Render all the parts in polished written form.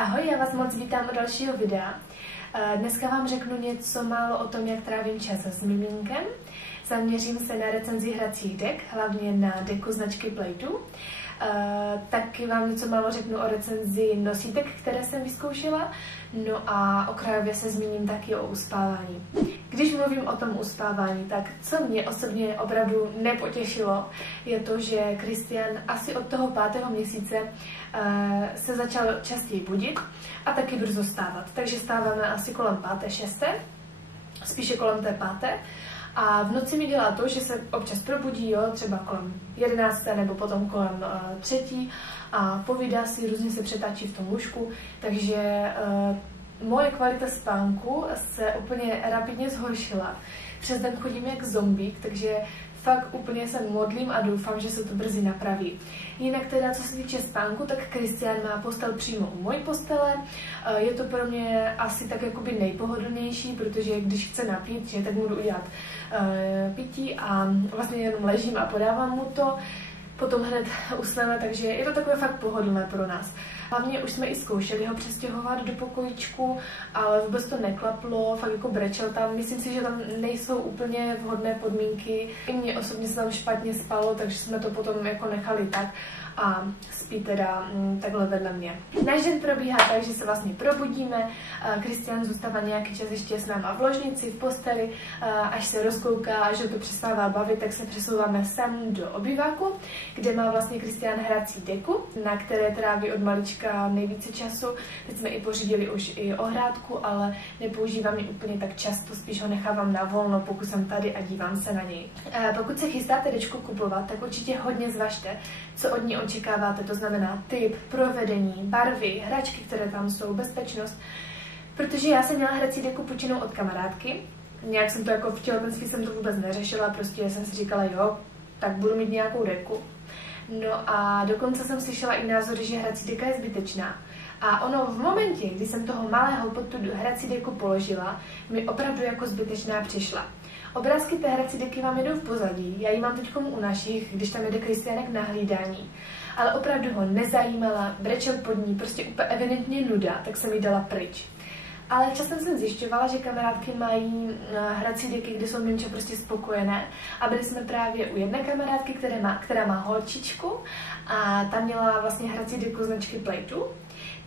Ahoj, já vás moc vítám u dalšího videa. Dneska vám řeknu něco málo o tom, jak trávím čas s miminkem. Zaměřím se na recenzi hracích dek, hlavně na deku značky Play-Doh. Taky vám něco málo řeknu o recenzi nosítek, které jsem vyzkoušela. No a okrajově se zmíním taky o uspávání. Když mluvím o tom uspávání, tak co mě osobně opravdu nepotěšilo, je to, že Kristián asi od toho 5. měsíce se začal častěji budit a taky brzo stávat. Takže stáváme asi kolem 5., 6., spíše kolem té 5. A v noci mi dělá to, že se občas probudí, jo, třeba kolem 11. nebo potom kolem 3. a povídá si, různě se přetáčí v tom lůžku, takže moje kvalita spánku se úplně rapidně zhoršila. Přes den chodím jak zombík, takže fakt úplně se modlím a doufám, že se to brzy napraví. Jinak teda, co se týče spánku, tak Kristián má postel přímo u mojí postele. Je to pro mě asi tak jakoby nejpohodlnější, protože když chce napít, že, tak budu udělat pití a vlastně jenom ležím a podávám mu to. Potom hned usneme, takže je to takové fakt pohodlné pro nás. Hlavně už jsme i zkoušeli ho přestěhovat do pokojíčku, ale vůbec to neklaplo, fakt jako brečel tam. Myslím si, že tam nejsou úplně vhodné podmínky. I mně osobně se tam špatně spalo, takže jsme to potom jako nechali tak a spí teda takhle vedle mě. Náš den probíhá tak, že se vlastně probudíme, Kristián zůstává nějaký čas ještě s náma v ložnici, v posteli, až se rozkouká, že to přestává bavit, tak se přesouváme sem do obýváku, kde má vlastně Kristián hrací deku, na které tráví od malička nejvíce času. Teď jsme i pořídili už i ohrádku, ale nepoužívám ji úplně tak často, spíš ho nechávám na volno, pokud jsem tady a dívám se na něj. Pokud se chystáte dečku kupovat, tak určitě hodně zvažte, co od ní očekáváte, to znamená typ, provedení, barvy, hračky, které tam jsou, bezpečnost. Protože já jsem měla hrací deku půjčenou od kamarádky, nějak jsem to jako v těhotenství jsem to vůbec neřešila, prostě jsem si říkala, jo, tak budu mít nějakou deku. No a dokonce jsem slyšela i názory, že hrací deka je zbytečná. A ono v momentě, kdy jsem toho malého pod tu hrací deku položila, mi opravdu jako zbytečná přišla. Obrázky té hrací deky vám jedou v pozadí, já ji mám teď u našich, když tam jede Kristiánek na hlídání. Ale opravdu ho nezajímala, brečel pod ní, prostě úplně evidentně nuda, tak jsem ji dala pryč. Ale časem jsem zjišťovala, že kamarádky mají hrací deky, kde jsou mimče prostě spokojené. A byli jsme právě u jedné kamarádky, která má holčičku a ta měla vlastně hrací deku značky Play-Doh.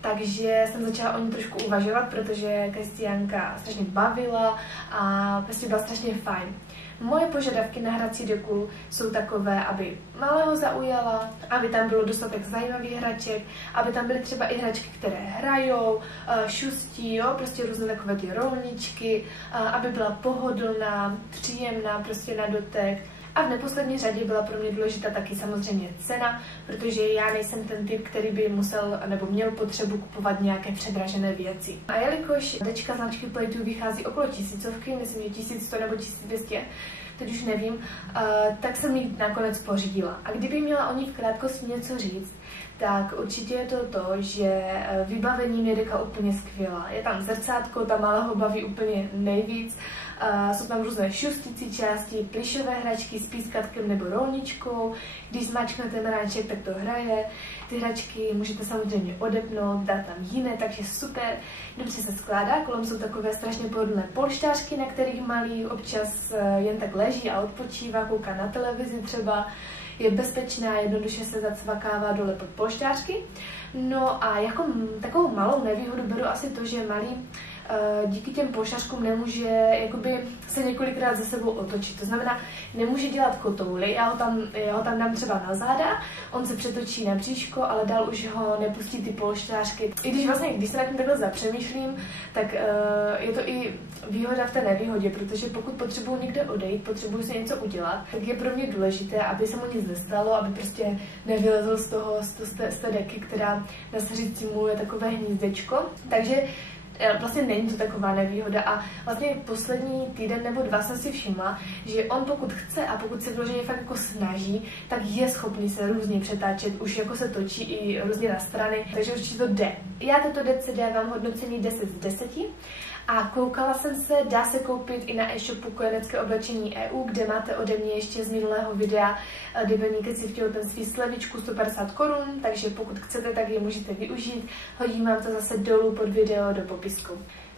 Takže jsem začala o ní trošku uvažovat, protože Kristiánka strašně bavila a prostě byla strašně fajn. Moje požadavky na hrací deku jsou takové, aby malého zaujala, aby tam bylo dostatek zajímavých hraček, aby tam byly třeba i hračky, které hrajou, šustí, jo, prostě různé takové ty rolničky, aby byla pohodlná, příjemná prostě na dotek. A v neposlední řadě byla pro mě důležitá taky samozřejmě cena, protože já nejsem ten typ, který by musel nebo měl potřebu kupovat nějaké předražené věci. A jelikož dečka značky Play-Doh vychází okolo 1000, myslím, že 1100 nebo 1200, teď už nevím, tak jsem ji nakonec pořídila. A kdyby měla o ní v krátkosti něco říct, tak určitě je to, že vybavením je deka úplně skvělá. Je tam zrcátko, ta malého baví úplně nejvíc. Jsou tam různé šustící části, plyšové hračky s pískatkem nebo rolničkou. Když zmáčknete mráček, tak to hraje. Ty hračky můžete samozřejmě odepnout, dát tam jiné, takže super. Dobře se skládá, kolem jsou takové strašně pohodlné polštářky, na kterých malý občas jen tak leží a odpočívá, kouká na televizi třeba. Je bezpečná, jednoduše se zacvakává dole pod polštářky. No a jako takovou malou nevýhodu beru asi to, že malý díky těm polštářkům nemůže jakoby se několikrát za sebou otočit. To znamená, nemůže dělat kotouly, já ho tam dám třeba na záda, on se přetočí na bříško, ale dál už ho nepustí ty polštářky. I když se nad tím takhle zapřemýšlím, tak je to i výhoda v té nevýhodě, protože pokud potřebuji někde odejít, potřebuji si něco udělat, tak je pro mě důležité, aby se mu nic nestalo, aby prostě nevylezl z té deky, která na seřici mu je takové hnízdečko. Takže vlastně není to taková nevýhoda a vlastně poslední týden nebo 2 jsem si všimla, že on pokud chce a pokud se vyloženě fakt jako snaží, tak je schopný se různě přetáčet, už jako se točí i různě na strany, takže určitě to jde. Já této dece dávám hodnocení 10 z 10 a koukala jsem se, dá se koupit i na e-shopu Kojenecké oblečení EU, kde máte ode mě ještě z minulého videa debilní keci v těhotenství slevičku 150 korun, takže pokud chcete, tak ji můžete využít. Hodím vám to zase dolů pod video do popisku.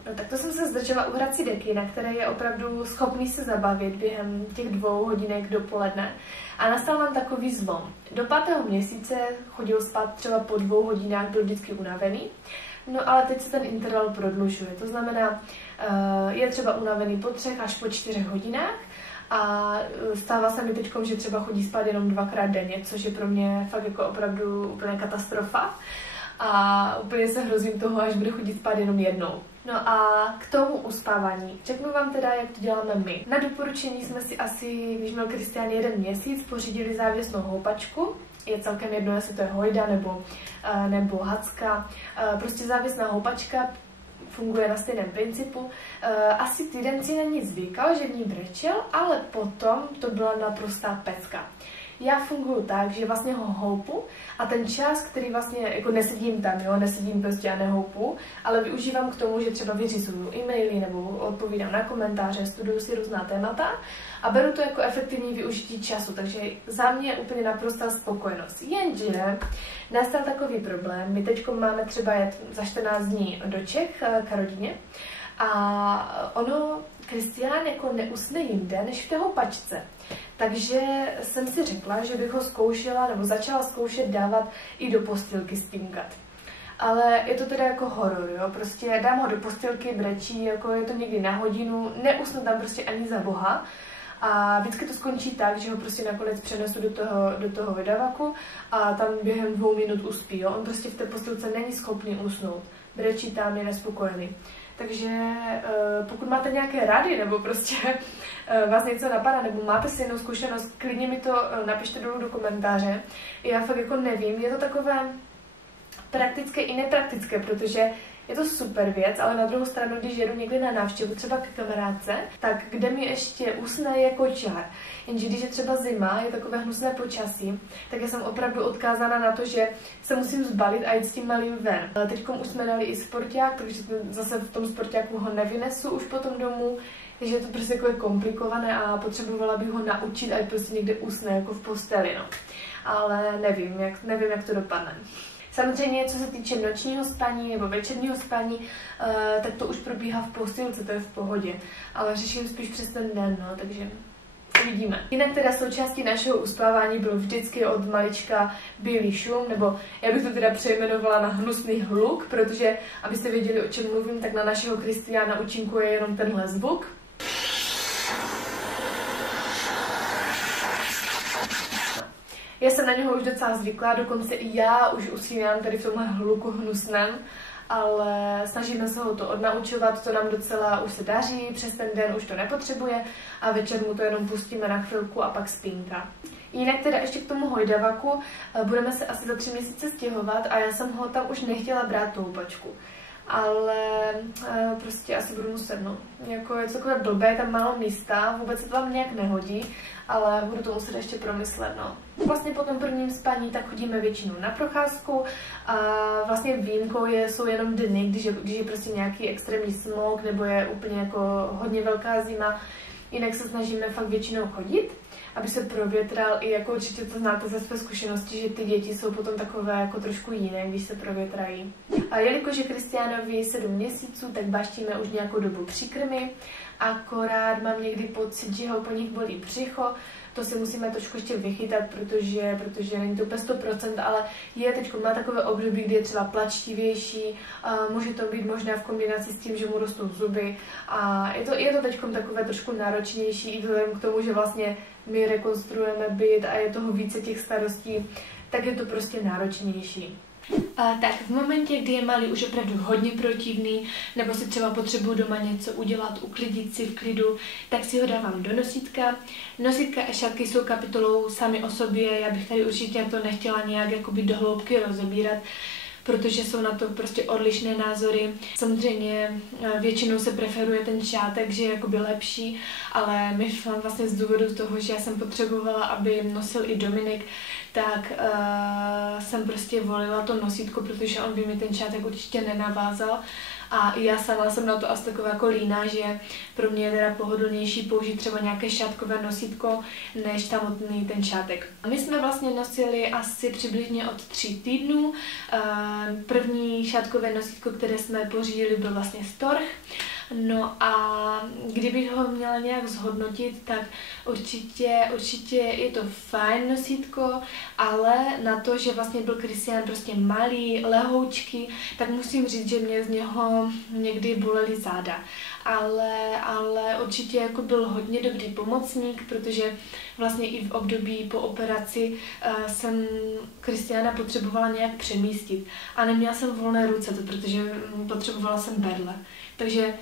No tak to jsem se zdržela u hrací deky, na které je opravdu schopný se zabavit během těch 2 hodinek dopoledne. A nastal nám takový zlom. Do 5. měsíce chodil spát třeba po 2 hodinách, byl vždycky unavený. No ale teď se ten interval prodlužuje, to znamená, je třeba unavený po 3 až po 4 hodinách a stává se mi teď, že třeba chodí spát jenom 2krát denně, což je pro mě fakt jako opravdu úplně katastrofa a úplně se hrozím toho, až bude chodit spát jenom jednou. No a k tomu uspávání. Řeknu vám teda, jak to děláme my. Na doporučení jsme si asi, když měl Kristián 1 měsíc, pořídili závěsnou houpačku. Je celkem jedno, jestli to je hojda nebo hacka. Prostě závěsná houpačka funguje na stejném principu. Asi týden si na ní zvykal, že v ní brečel, ale potom to byla naprostá pecka. Já funguji tak, že vlastně ho houpu a ten čas, který vlastně, jako nesedím tam, jo, nesedím prostě a nehoupu, ale využívám k tomu, že třeba vyřizuju e-maily nebo odpovídám na komentáře, studuju si různá témata a beru to jako efektivní využití času, takže za mě je úplně naprostá spokojenost. Jenže nastal takový problém, my teď máme třeba jet za 14 dní do Čech k rodině a ono, Kristián jako neusne jinde, než v té houpačce. Takže jsem si řekla, že bych ho zkoušela, nebo začala zkoušet dávat i do postýlky spinkat. Ale je to teda jako horor, jo, prostě dám ho do postýlky, brečí, jako je to někdy na hodinu, neusnu tam prostě ani za boha. A vždycky to skončí tak, že ho prostě nakonec přenesu do toho vydavaku a tam během 2 minut uspí, jo. On prostě v té postýlce není schopný usnout, brečí tam, je nespokojený. Takže pokud máte nějaké rady, nebo prostě vás něco napadá, nebo máte si jinou zkušenost, klidně mi to napište dolů do komentáře. Já fakt jako nevím, je to takové praktické i nepraktické, protože je to super věc, ale na druhou stranu, když jedu někde na návštěvu, třeba k kamarádce, tak kde mi ještě usne je kočár. Jenže když je třeba zima, je takové hnusné počasí, tak já jsem opravdu odkázána na to, že se musím zbalit a jít s tím malým ven. Teďkom už jsme dali i sporták, takže zase v tom sportáku ho nevynesu už potom domů, takže je to prostě jako komplikované a potřebovala bych ho naučit, ať prostě někde usne jako v posteli, no. Ale nevím, jak to dopadne. Samozřejmě, co se týče nočního spaní nebo večerního spaní, tak to už probíhá v postýlce, to je v pohodě. Ale řeším spíš přes ten den, no, takže uvidíme. Jinak teda součástí našeho uspávání byl vždycky od malička bílý šum, nebo já bych to teda přejmenovala na hnusný hluk, protože, abyste věděli, o čem mluvím, tak na našeho Kristiána účinkuje jenom tenhle zvuk. Já jsem na něho už docela zvyklá, dokonce i já už usínám tady v tomhle hluku hnusném, ale snažíme se ho to odnaučovat, to nám docela už se daří, přes ten den už to nepotřebuje a večer mu to jenom pustíme na chvilku a pak spínka. Jinak teda ještě k tomu hojdavaku, budeme se asi za 3 měsíce stěhovat a já jsem ho tam už nechtěla brát tu houpačku. Ale prostě asi budu muset, no. Jako je to takové blbé, tam málo místa, vůbec se to tam nějak nehodí, ale budu to muset ještě promyslet, no. Vlastně po tom prvním spaní tak chodíme většinou na procházku a vlastně výjimkou jsou jenom dny, když je prostě nějaký extrémní smog nebo je úplně jako hodně velká zima, jinak se snažíme fakt většinou chodit, aby se provětral i jako určitě to znáte ze své zkušenosti, že ty děti jsou potom takové jako trošku jiné, když se provětrají. A jelikož je Kristiánovi 7 měsíců, tak baštíme už nějakou dobu příkrmy, akorát mám někdy pocit, že ho po nich bolí břicho, to si musíme trošku ještě vychytat, protože není to úplně 100%, ale má takové období, kdy je třeba plačtivější, může to být možná v kombinaci s tím, že mu rostou zuby a je to teď takové trošku náročnější i vzhledem k tomu, že vlastně my rekonstruujeme byt a je toho více těch starostí, tak je to prostě náročnější. Tak v momentě, kdy je malý už opravdu hodně protivný, nebo si třeba potřebuji doma něco udělat, uklidit si v klidu, tak si ho dávám do nosítka. Nosítka a šatky jsou kapitolou sami o sobě, já bych tady určitě to nechtěla nějak jakoby do hloubky rozebírat, protože jsou na to prostě odlišné názory. Samozřejmě většinou se preferuje ten šátek, že je jakoby lepší, ale my vlastně z důvodu toho, že já jsem potřebovala, aby nosil i Dominik, tak jsem prostě volila to nosítko, protože on by mi ten šátek určitě nenavázal. A já sama jsem na to asi taková jako líná, že pro mě je teda pohodlnější použít třeba nějaké šátkové nosítko, než samotný ten šátek. My jsme vlastně nosili asi přibližně od 3 týdnů. První šátkové nosítko, které jsme pořídili, byl vlastně Storch. No a kdybych ho měla nějak zhodnotit, tak určitě je to fajn nosítko, ale na to, že vlastně byl Christian prostě malý, lehoučký, tak musím říct, že mě z něho někdy bolely záda. Ale určitě jako byl hodně dobrý pomocník, protože vlastně i v období po operaci jsem Christiana potřebovala nějak přemístit. A neměla jsem volné ruce, protože potřebovala jsem berle. Takže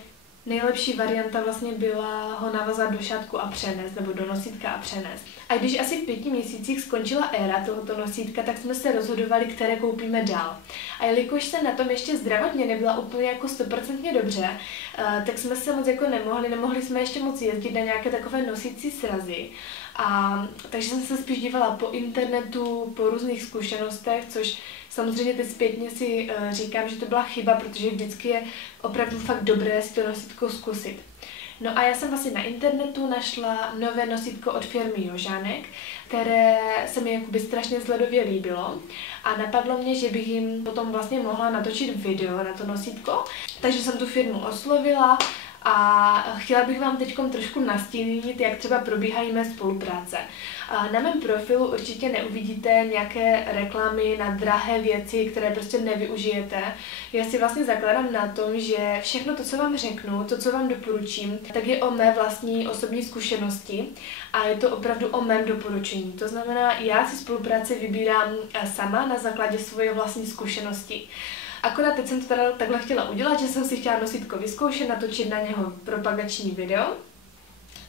nejlepší varianta vlastně byla ho navazat do šátku a přenést, nebo do nosítka a přenést. A když asi v 5 měsících skončila éra tohoto nosítka, tak jsme se rozhodovali, které koupíme dál. A jelikož jsem na tom ještě zdravotně nebyla úplně jako 100% dobře, tak jsme se moc jako nemohli jsme ještě moc jezdit na nějaké takové nosící srazy. Takže jsem se spíš dívala po internetu, po různých zkušenostech, což samozřejmě teď zpětně si říkám, že to byla chyba, protože vždycky je opravdu fakt dobré si to nosítko zkusit. No a já jsem vlastně na internetu našla nové nosítko od firmy Jožánek, které se mi jakoby strašně vzhledově líbilo a napadlo mě, že bych jim potom vlastně mohla natočit video na to nosítko, takže jsem tu firmu oslovila a chtěla bych vám teď trošku nastínit, jak třeba probíhají mé spolupráce. Na mém profilu určitě neuvidíte nějaké reklamy na drahé věci, které prostě nevyužijete. Já si vlastně zakládám na tom, že všechno to, co vám řeknu, to, co vám doporučím, tak je o mé vlastní osobní zkušenosti a je to opravdu o mém doporučení. To znamená, já si spolupráci vybírám sama na základě svoje vlastní zkušenosti. Akorát teď jsem to teda takhle chtěla udělat, že jsem si chtěla nosítko vyzkoušet, natočit na něho propagační video.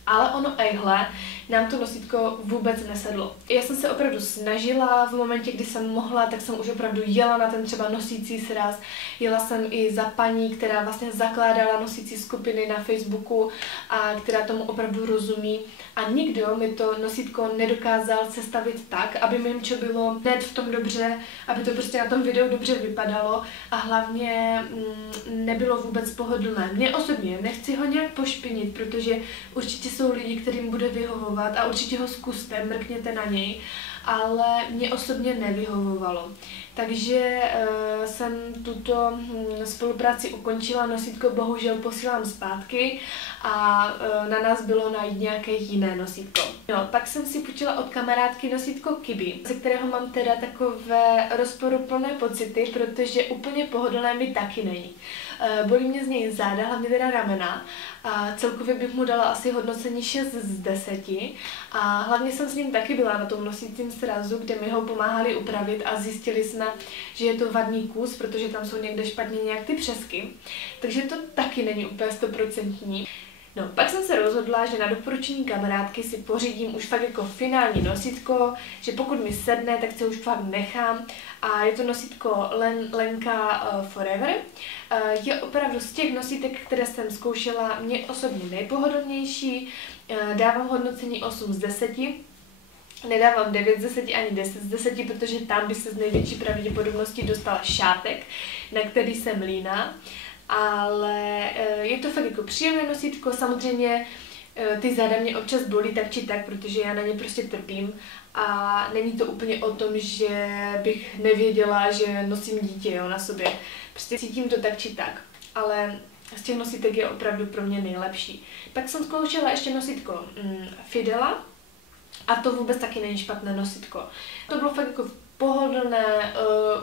Ale ono ejhle, nám to nosítko vůbec nesedlo. Já jsem se opravdu snažila, v momentě, kdy jsem mohla, tak jsem už opravdu jela na ten třeba nosící sraz. Jela jsem i za paní, která vlastně zakládala nosící skupiny na Facebooku a která tomu opravdu rozumí. A nikdo mi to nosítko nedokázal sestavit tak, aby mi čo bylo hned v tom dobře, aby to prostě na tom videu dobře vypadalo a hlavně nebylo vůbec pohodlné. Mně osobně nechci ho nějak pošpinit, protože určitě jsou lidi, kterým bude vyhovovat a určitě ho zkuste, mrkněte na něj, ale mě osobně nevyhovovalo. Takže jsem tuto spolupráci ukončila, nosítko bohužel posílám zpátky a na nás bylo najít nějaké jiné nosítko. No, pak jsem si půjčila od kamarádky nosítko Kibi, ze kterého mám teda takové rozporuplné pocity, protože úplně pohodlné mi taky není. Bolí mě z něj záda, hlavně teda ramena a celkově bych mu dala asi hodnocení 6 z 10 a hlavně jsem s ním taky byla na tom nosícím srazu, kde mi ho pomáhali upravit a zjistili jsme, že je to vadný kus, protože tam jsou někde špatně nějak ty přesky, takže to taky není úplně 100%. No, pak jsem se rozhodla, že na doporučení kamarádky si pořídím už fakt jako finální nosítko, že pokud mi sedne, tak se už fakt nechám. A je to nosítko Lenka Forever. Je opravdu z těch nosítek, které jsem zkoušela, mě osobně nejpohodlnější. Dávám hodnocení 8 z 10. Nedávám 9 z 10 ani 10 z 10, protože tam by se z největší pravděpodobností dostala šátek, na který jsem líná. Ale je to fakt jako příjemné nosítko, samozřejmě ty záda mě občas bolí tak či tak, protože já na ně prostě trpím a není to úplně o tom, že bych nevěděla, že nosím dítě na sobě. Prostě cítím to tak či tak, ale z těch nosítek je opravdu pro mě nejlepší. Pak jsem zkoušela ještě nosítko Fidela a to vůbec taky není špatné nosítko. To bylo fakt jako pohodlné,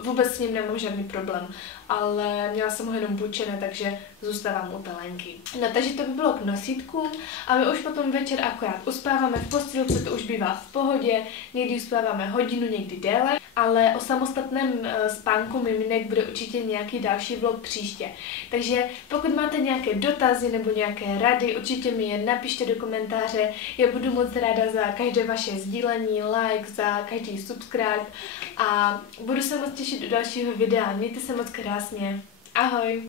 vůbec s ním nemám žádný problém, ale měla jsem ho jenom půjčené, takže zůstávám u té Lenky. No takže to by bylo k nosítku a my už potom večer akorát uspáváme v postýlce, to už bývá v pohodě, někdy uspáváme hodinu, někdy déle, ale o samostatném spánku miminek bude určitě nějaký další vlog příště. Takže pokud máte nějaké dotazy nebo nějaké rady, určitě mi je napište do komentáře, já budu moc ráda za každé vaše sdílení, like, za každý subscribe a budu se moc těšit do dalšího videa. Mějte se moc krásně. Ahoj!